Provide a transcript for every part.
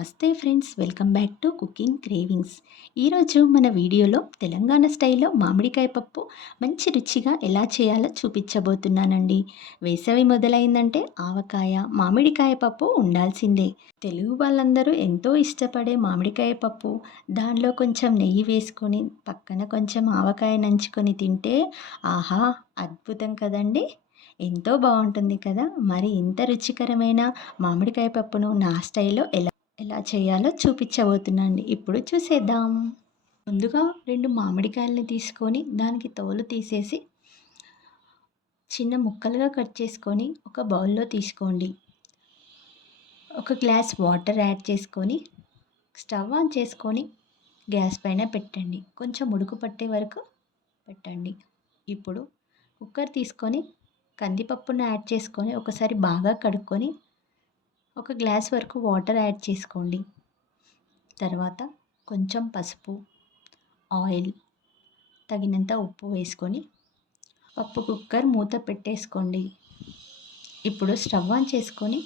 నమస్తే friends, welcome back to cooking cravings. ఈరోజు మన వీడియోలో తెలంగాణ స్టైల్లో మామిడికాయ పప్పు మంచి రుచిగా ఎలా చేయాలో చూపించబోతున్నానండి. వేసవి మొదలైందంటే ఆవకాయ, మామిడికాయ పప్పు ఉండాల్సిందే. తెలుగు వాళ్ళందరూ ఎంతో ఇష్టపడే మామిడికాయ పప్పు, దానిలో కొంచెం నెయ్యి వేసుకొని పక్కన కొంచెం ఆవకాయ నంచుకొని తింటే ఆహా, అద్భుతం కదండి. ఎంతో బాగుంటుంది కదా. మరి ఇంత రుచికరమైన మామిడికాయ పప్పును నా స్టైల్లో ఎలా చేయాలో చూపించబోతున్నానండి. ఇప్పుడు చూసేద్దాం. ముందుగా 2 మామిడికాయలని తీసుకొని దానికి తోలు తీసేసి చిన్న ముక్కలుగా కట్ చేసుకొని ఒక బౌల్‌లో తీసుకోండి. ఒక గ్లాస్ వాటర్ యాడ్ చేసుకొని స్టవ్ ఆన్ చేసుకొని గ్యాస్ పైన పెట్టండి. కొంచెం ఉడుకు పట్టే వరకు పెట్టండి. ఇప్పుడు కుక్కర్ తీసుకొని కందిపప్పును యాడ్ చేసుకొని ఒకసారి బాగా కడుక్కొని ఒక గ్లాస్ వరకు వాటర్ యాడ్ చేసుకోండి. తర్వాత కొంచెం పసుపు, ఆయిల్, తగినంత ఉప్పు వేసుకొని పప్పు కుక్కర్ మూత పెట్టేసుకోండి. ఇప్పుడు స్టవ్ ఆన్ చేసుకొని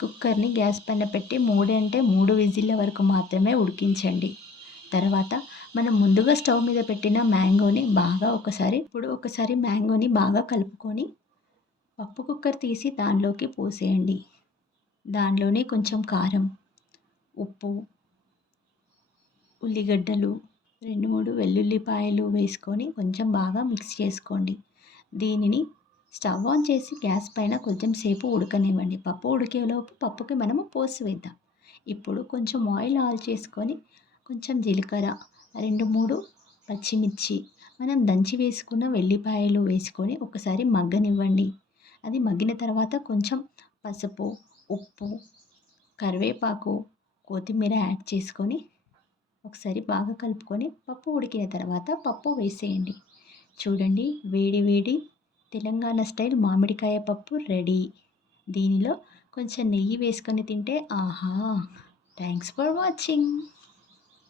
కుక్కర్ని గ్యాస్ పైన పెట్టి 3 విజిల్ల వరకు మాత్రమే ఉడికించండి. తర్వాత మనం ముందుగా స్టవ్ మీద పెట్టిన మ్యాంగోని ఒకసారి మ్యాంగోని బాగా కలుపుకొని పప్పు కుక్కర్ తీసి దానిలోకి పోసేయండి. దానిలోనే కొంచెం కారం, ఉప్పు, ఉల్లిగడ్డలు, 2, 3 వెల్లుల్లిపాయలు వేసుకొని కొంచెం బాగా మిక్స్ చేసుకోండి. దీనిని స్టవ్ ఆన్ చేసి గ్యాస్ పైన కొంచెం సేపు ఉడకనివ్వండి. పప్పు ఉడికేలోపు పప్పుకి మనము పోసి వేద్దాం. ఇప్పుడు కొంచెం ఆయిల్ చేసుకొని కొంచెం జీలకర్ర, 2, 3 పచ్చిమిర్చి, మనం దంచి వేసుకున్న వెల్లిపాయలు వేసుకొని ఒకసారి మగ్గనివ్వండి. అది మగ్గిన తర్వాత కొంచెం పసుపు, ఉప్పు, కరివేపాకు, కొత్తిమీర యాడ్ చేసుకొని ఒకసారి బాగా కలుపుకొని పప్పు ఉడికిన తర్వాత పప్పు వేసేయండి. చూడండి, వేడి వేడి తెలంగాణ స్టైల్ మామిడికాయ పప్పు రెడీ. దీనిలో కొంచెం నెయ్యి వేసుకొని తింటే ఆహా! Thanks for watching.